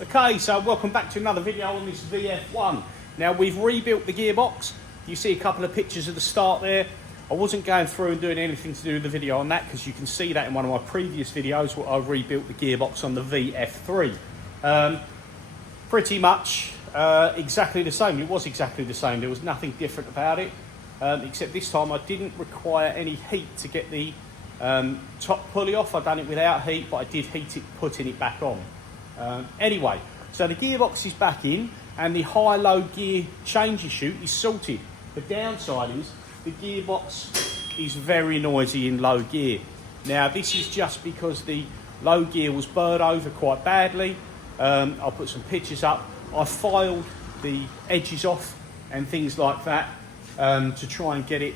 Okay, so welcome back to another video on this VF1. Now we've rebuilt the gearbox. You see a couple of pictures at the start there. I wasn't going through and doing anything to do with the video on that because you can see that in one of my previous videos where I rebuilt the gearbox on the VF3. Pretty much exactly the same. It was exactly the same. There was nothing different about it, except this time I didn't require any heat to get the top pulley off. I've done it without heat, but I did heat it putting it back on. Anyway, so the gearbox is back in and the high-low gear change issue is sorted. The downside is the gearbox is very noisy in low gear. Now this is just because the low gear was burnt over quite badly. I'll put some pictures up. I filed the edges off and things like that to try and get it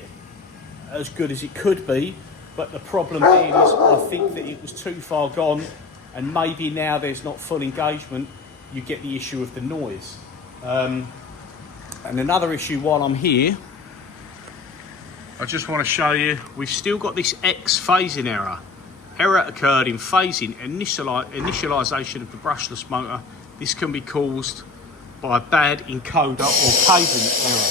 as good as it could be. But the problem being is I think that it was too far gone, and maybe now there's not full engagement, you get the issue of the noise. And another issue while I'm here, I just want to show you, we've still got this X phasing error. Error occurred in phasing initialisation of the brushless motor. This can be caused by a bad encoder or cabling error.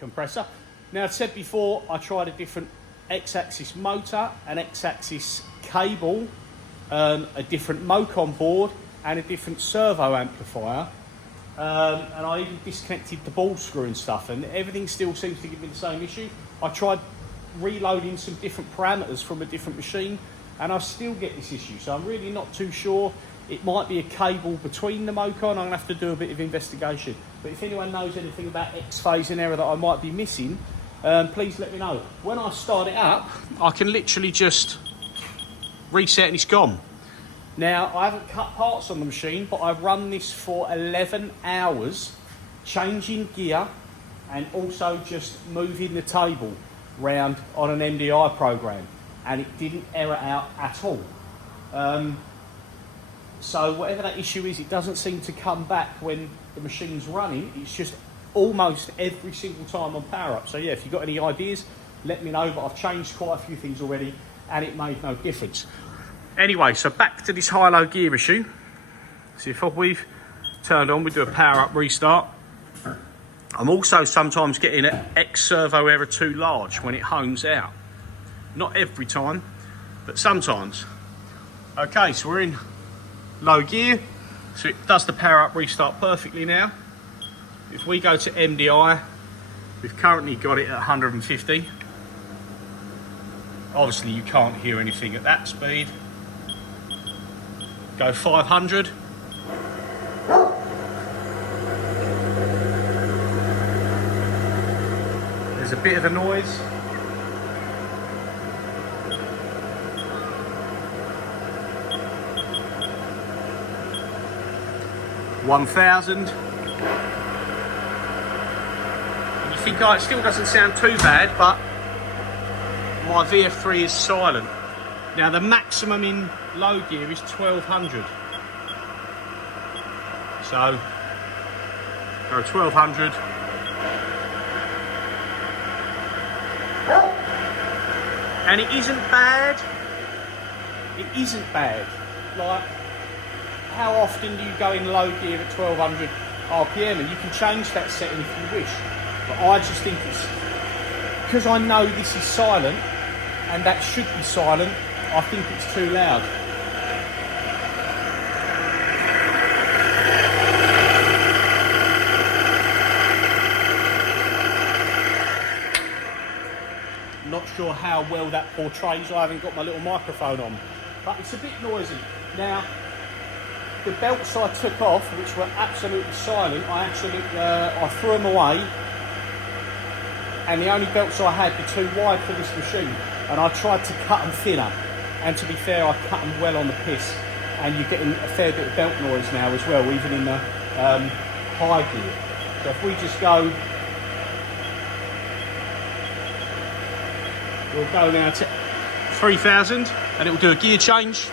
Compressor. Now, I said before, I tried a different X-axis motor, an X-axis cable, a different Mocon board and a different servo amplifier, and I even disconnected the ball screw and stuff, and everything still seems to give me the same issue. I tried reloading some different parameters from a different machine and I still get this issue, so I'm really not too sure. It might be a cable between the Mocon. I'm going to have to do a bit of investigation, but if anyone knows anything about X-phasing error that I might be missing, please let me know. When I start it up, I can literally just reset and it's gone. Now, I haven't cut parts on the machine, but I've run this for 11 hours, changing gear and also just moving the table round on an MDI program, and it didn't error out at all. So whatever that issue is, it doesn't seem to come back when the machine's running. It's just almost every single time on power up. So yeah, if you've got any ideas, let me know, but I've changed quite a few things already and it made no difference. Anyway, so back to this high-low gear issue. See, if we've turned on, we do a power up restart. I'm also sometimes getting an X servo error too large when it homes out. Not every time, but sometimes. Okay, so we're in low gear, so it does the power up restart perfectly now. If we go to MDI, we've currently got it at 150. Obviously you can't hear anything at that speed. Go 500. There's a bit of a noise. $1,000. You think, oh, it still doesn't sound too bad, but my VF3 is silent. Now the maximum in low gear is 1200. So go 1200. And it isn't bad. It isn't bad. Like, how often do you go in low gear at 1200 RPM? And you can change that setting if you wish. But I just think it's, because I know this is silent and that should be silent, I think it's too loud. Not sure how well that portrays. I haven't got my little microphone on, but it's a bit noisy. Now, the belts I took off, which were absolutely silent, I threw them away, and the only belts I had were too wide for this machine, and I tried to cut them thinner, and to be fair, I cut them well on the piss, and you're getting a fair bit of belt noise now as well, even in the high gear. So if we just go, we'll go now to 3000, and it will do a gear change.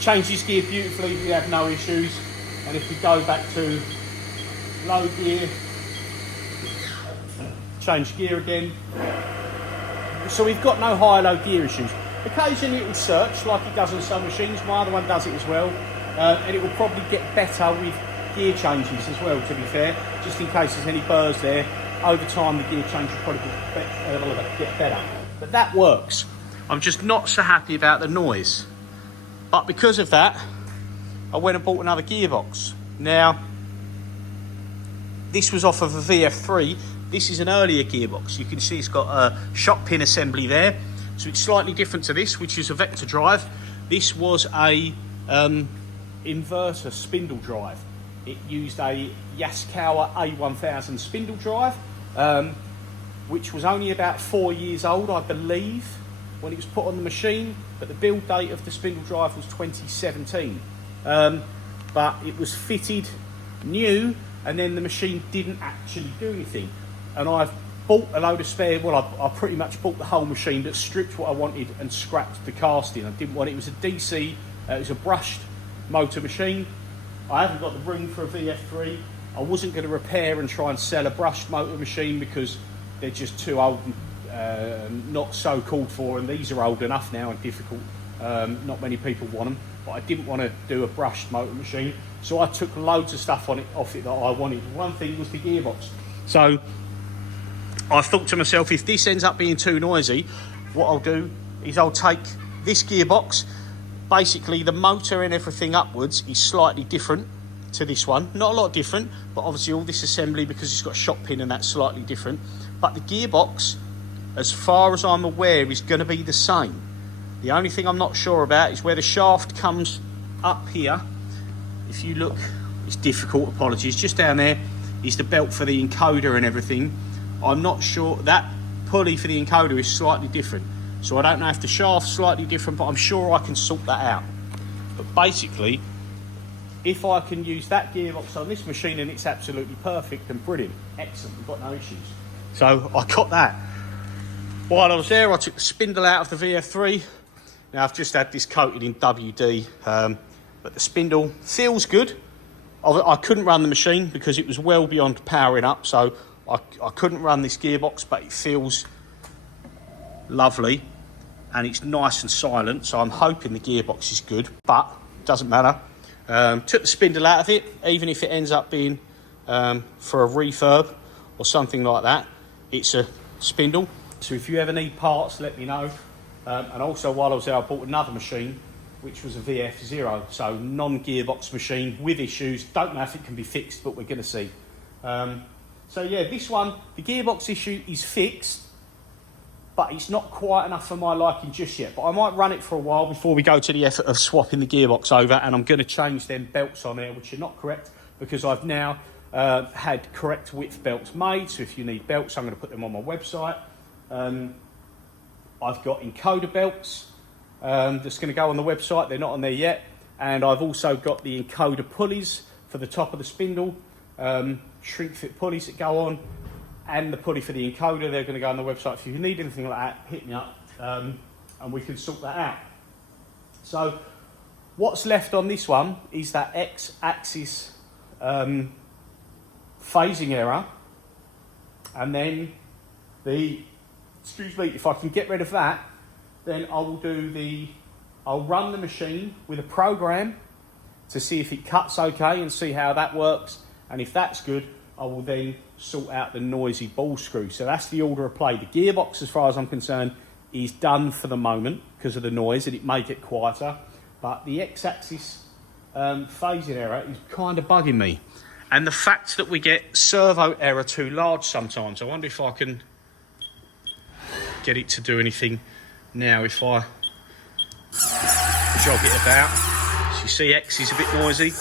Changes gear beautifully, we have no issues. And if we go back to low gear, change gear again, So we've got no high-low gear issues. Occasionally it will search like it does on some machines. My other one does it as well. And it will probably get better with gear changes as well, to be fair. Just in case there's any burrs there. Over time the gear change will probably get better. But that works. I'm just not so happy about the noise. But because of that, I went and bought another gearbox. Now, this was off of a VF3. This is an earlier gearbox. You can see it's got a shock pin assembly there. So it's slightly different to this, which is a vector drive. This was a inverter spindle drive. It used a Yaskawa A1000 spindle drive, which was only about 4 years old, I believe, when it was put on the machine. But the build date of the spindle drive was 2017. But it was fitted new, and then the machine didn't actually do anything. And I've bought a load of spare, well, I pretty much bought the whole machine, that stripped what I wanted and scrapped the casting. I didn't want it. It was a DC, it was a brushed motor machine. I haven't got the room for a VF3. I wasn't going to repair and try and sell a brushed motor machine because they're just too old and not so called for, and these are old enough now and difficult. Not many people want them, but I didn't want to do a brushed motor machine, so I took loads of stuff off it that I wanted. One thing was the gearbox. So I thought to myself, if this ends up being too noisy, what I'll do is I'll take this gearbox. Basically, the motor and everything upwards is slightly different to this one. Not a lot different, but obviously all this assembly, because it's got a shock pin and that's slightly different. But the gearbox, as far as I'm aware, is going to be the same. The only thing I'm not sure about is where the shaft comes up here. If you look, it's difficult, apologies. Just down there is the belt for the encoder and everything. I'm not sure. That pulley for the encoder is slightly different. So I don't know if the shaft's slightly different, but I'm sure I can sort that out. But basically, if I can use that gearbox on this machine and it's absolutely perfect, then brilliant. Excellent, we've got no issues. So I got that. While I was there, I took the spindle out of the VF3. Now I've just had this coated in WD, but the spindle feels good. I couldn't run the machine because it was well beyond powering up, so I couldn't run this gearbox, but it feels lovely and it's nice and silent, so I'm hoping the gearbox is good, but it doesn't matter. Took the spindle out of it, even if it ends up being for a refurb or something like that, it's a spindle. So if you ever need parts, let me know. And also, while I was there, I bought another machine, which was a VF0, so non-gearbox machine with issues. Don't know if it can be fixed, but we're going to see. So yeah, this one, the gearbox issue is fixed, but it's not quite enough for my liking just yet. But I might run it for a while before we go to the effort of swapping the gearbox over, and I'm going to change them belts on there, which are not correct, because I've now had correct width belts made. So if you need belts, I'm going to put them on my website. I've got encoder belts that's going to go on the website. They're not on there yet. And I've also got the encoder pulleys for the top of the spindle, shrink fit pulleys that go on, and the pulley for the encoder. They're going to go on the website. If you need anything like that, hit me up and we can sort that out. So what's left on this one is that X-axis phasing error, and then excuse me, if I can get rid of that, then I'll run the machine with a program to see if it cuts okay and see how that works. And if that's good, I will then sort out the noisy ball screw. So that's the order of play. The gearbox, as far as I'm concerned, is done for the moment because of the noise, and it may get quieter. But the X-axis phasing error is kind of bugging me. And the fact that we get servo error too large sometimes. I wonder if I can get it to do anything now if I jog it about. So you see X is a bit noisy.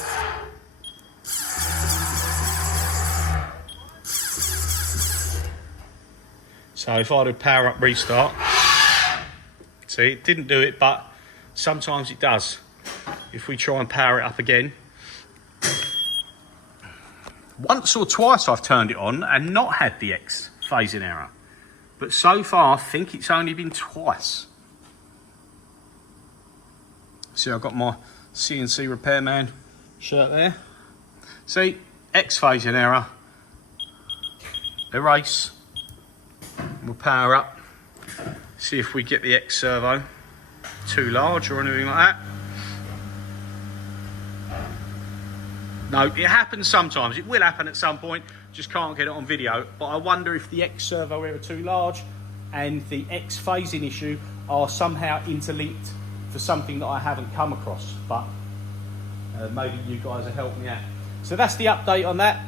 So if I do power up restart, see, it didn't do it, but sometimes it does. If we try and power it up again. Once or twice I've turned it on and not had the X phasing error. But so far, I think it's only been twice. See, I've got my CNC repairman shirt there. See, X phasing error. Erase. We'll power up. See if we get the X servo too large or anything like that. No, it happens sometimes. It will happen at some point. Just can't get it on video. But I wonder if the X servo are too large and the X phasing issue are somehow interlinked for something that I haven't come across. But maybe you guys will help me out. So that's the update on that.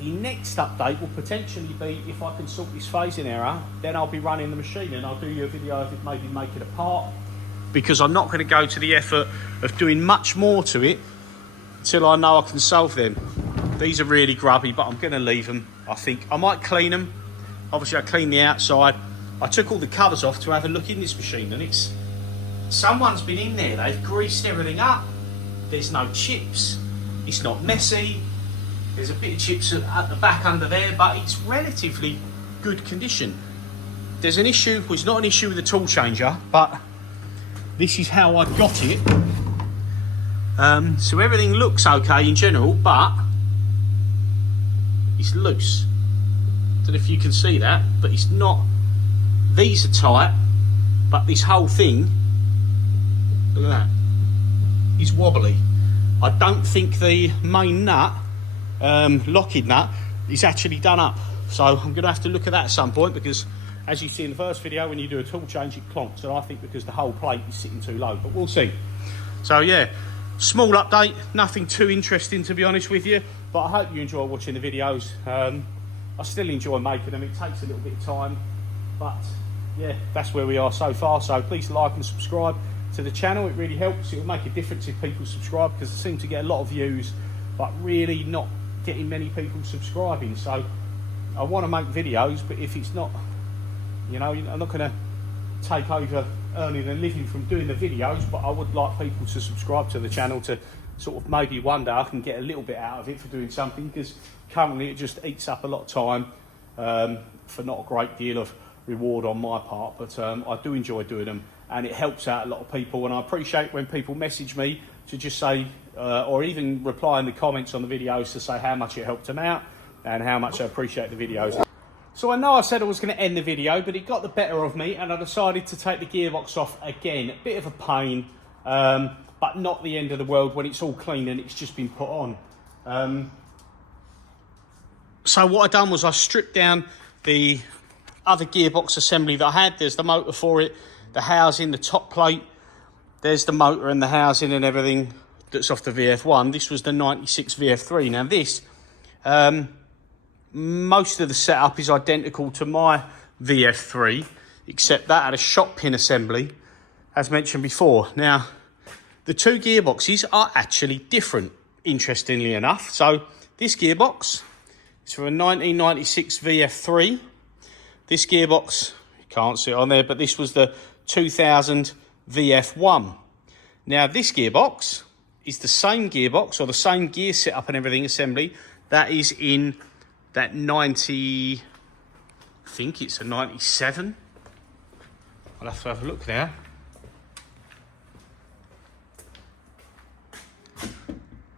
The next update will potentially be if I can sort this phasing error, then I'll be running the machine and I'll do you a video of it, maybe make it apart, because I'm not going to go to the effort of doing much more to it until I know I can solve them. These are really grubby, but I'm going to leave them. I think I might clean them. Obviously I cleaned the outside. I took all the covers off to have a look in this machine, and it's, someone's been in there, they've greased everything up. There's no chips, it's not messy. There's a bit of chips at the back under there, but it's relatively good condition. There's an issue, well, it's not an issue with the tool changer, but this is how I got it. So everything looks okay in general, but it's loose. Don't know if you can see that, but it's not. These are tight, but this whole thing, look at that, is wobbly. I don't think the main nut, locking nut, is actually done up. So I'm going to have to look at that at some point, because as you see in the first video, when you do a tool change, it clonks. And I think because the whole plate is sitting too low, but we'll see. So yeah, small update, nothing too interesting to be honest with you, but I hope you enjoy watching the videos. I still enjoy making them. It takes a little bit of time, but yeah, that's where we are so far. So please like and subscribe to the channel. It really helps. It will make a difference if people subscribe, because I seem to get a lot of views, but really not getting many people subscribing. So I want to make videos, but if it's not, you know, I'm not going to take over earning a living from doing the videos, but I would like people to subscribe to the channel to sort of maybe one day I can get a little bit out of it for doing something, because currently it just eats up a lot of time for not a great deal of reward on my part. But I do enjoy doing them, and it helps out a lot of people, and I appreciate when people message me to just say or even reply in the comments on the videos to say how much it helped them out and how much I appreciate the videos. So I know I said I was going to end the video, but it got the better of me, and I decided to take the gearbox off again. A bit of a pain, but not the end of the world when it's all clean and it's just been put on. So what I done was I stripped down the other gearbox assembly that I had. There's the motor for it, the housing, the top plate. There's the motor and the housing and everything that's off the VF1. This was the 96 VF3. Now this, most of the setup is identical to my VF3, except that had a shot pin assembly, as mentioned before. Now, the two gearboxes are actually different, interestingly enough. So this gearbox is for a 1996 VF3. This gearbox, you can't see it on there, but this was the 2000 VF1. Now this gearbox is the same gearbox, or the same gear setup and everything assembly, that is in that 90, I think it's a 97. I'll have to have a look now.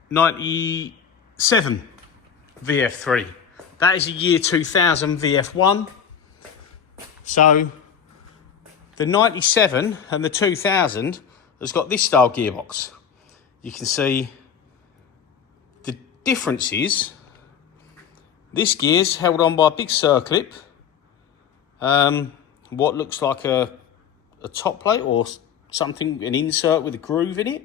'97 VF3. That is a year 2000 VF1. So the 97 and the 2000 has got this style gearbox. You can see the differences. This gear's held on by a big circlip. What looks like a top plate or something, an insert with a groove in it.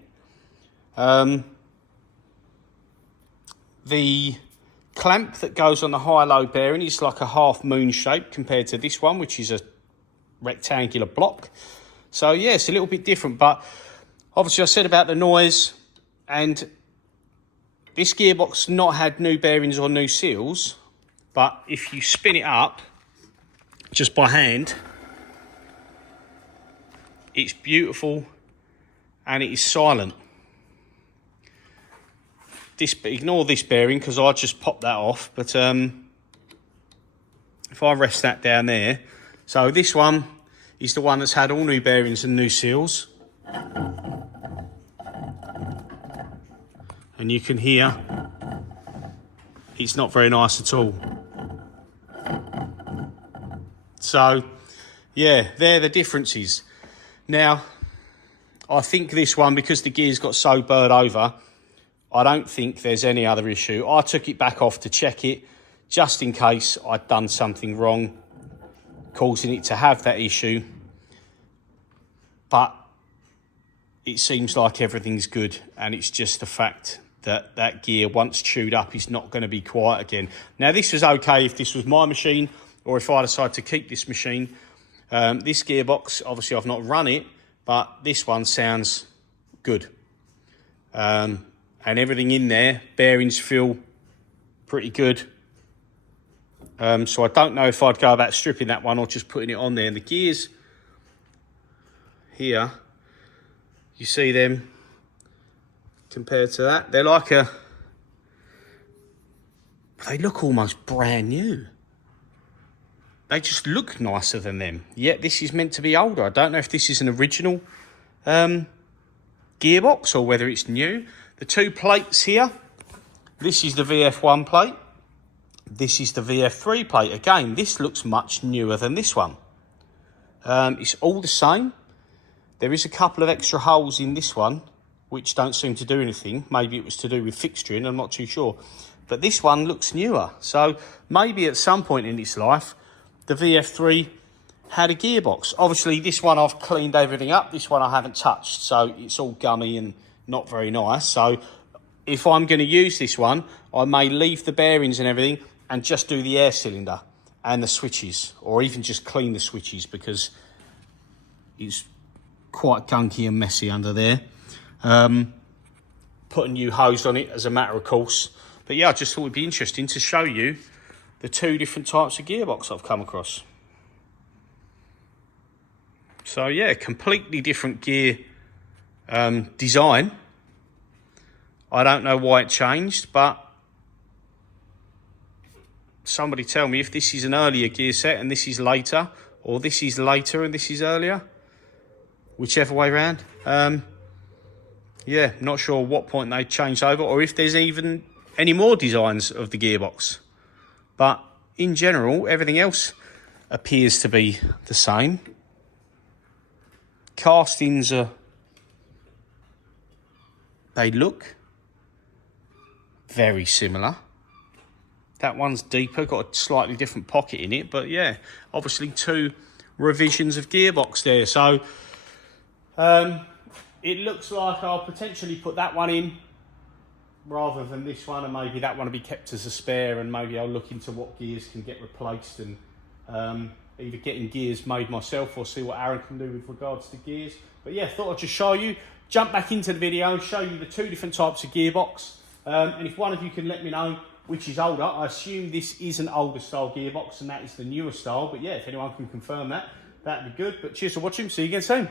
The clamp that goes on the high-low bearing is like a half moon shape compared to this one, which is a rectangular block. So yeah, it's a little bit different, but obviously I said about the noise, and this gearbox not had new bearings or new seals, but if you spin it up just by hand, it's beautiful and it is silent. Ignore this bearing because I just popped that off, but if I rest that down there, so this one is the one that's had all new bearings and new seals, and you can hear it's not very nice at all. So, yeah, they're the differences. Now, I think this one, because the gears got so burred over, I don't think there's any other issue. I took it back off to check it, just in case I'd done something wrong, causing it to have that issue. But it seems like everything's good, and it's just the fact that that gear, once chewed up, is not going to be quiet again. Now, this was okay if this was my machine, or if I decide to keep this machine. This gearbox, obviously I've not run it, but this one sounds good. And everything in there, bearings feel pretty good. So I don't know if I'd go about stripping that one or just putting it on there. And the gears here, you see them compared to that, they're like they look almost brand new. They just look nicer than them. Yet this is meant to be older. I don't know if this is an original gearbox or whether it's new. The two plates here, this is the VF1 plate. This is the VF3 plate. Again, this looks much newer than this one. It's all the same. There is a couple of extra holes in this one, which don't seem to do anything. Maybe it was to do with fixturing, I'm not too sure. But this one looks newer. So maybe at some point in its life, the VF3 had a gearbox. Obviously, this one I've cleaned everything up. This one I haven't touched, so it's all gummy and not very nice. So if I'm going to use this one, I may leave the bearings and everything and just do the air cylinder and the switches, or even just clean the switches, because it's quite gunky and messy under there. Put a new hose on it as a matter of course. But yeah, I just thought it'd be interesting to show you the two different types of gearbox I've come across. So yeah, completely different gear design. I don't know why it changed, but somebody tell me if this is an earlier gear set and this is later, or this is later and this is earlier, whichever way around. Yeah, not sure what point they changed over, or if there's even any more designs of the gearbox. But in general, everything else appears to be the same. Castings are, they look very similar. That one's deeper, got a slightly different pocket in it, but yeah, obviously two revisions of gearbox there. So it looks like I'll potentially put that one in rather than this one, and maybe that one will be kept as a spare, and maybe I'll look into what gears can get replaced, and either getting gears made myself or see what Aaron can do with regards to gears. But yeah, thought I'd just show you, jump back into the video, show you the two different types of gearbox, and if one of you can let me know which is older. I assume this is an older style gearbox and that is the newer style, but yeah, if anyone can confirm that, that'd be good. But cheers for watching, see you again soon.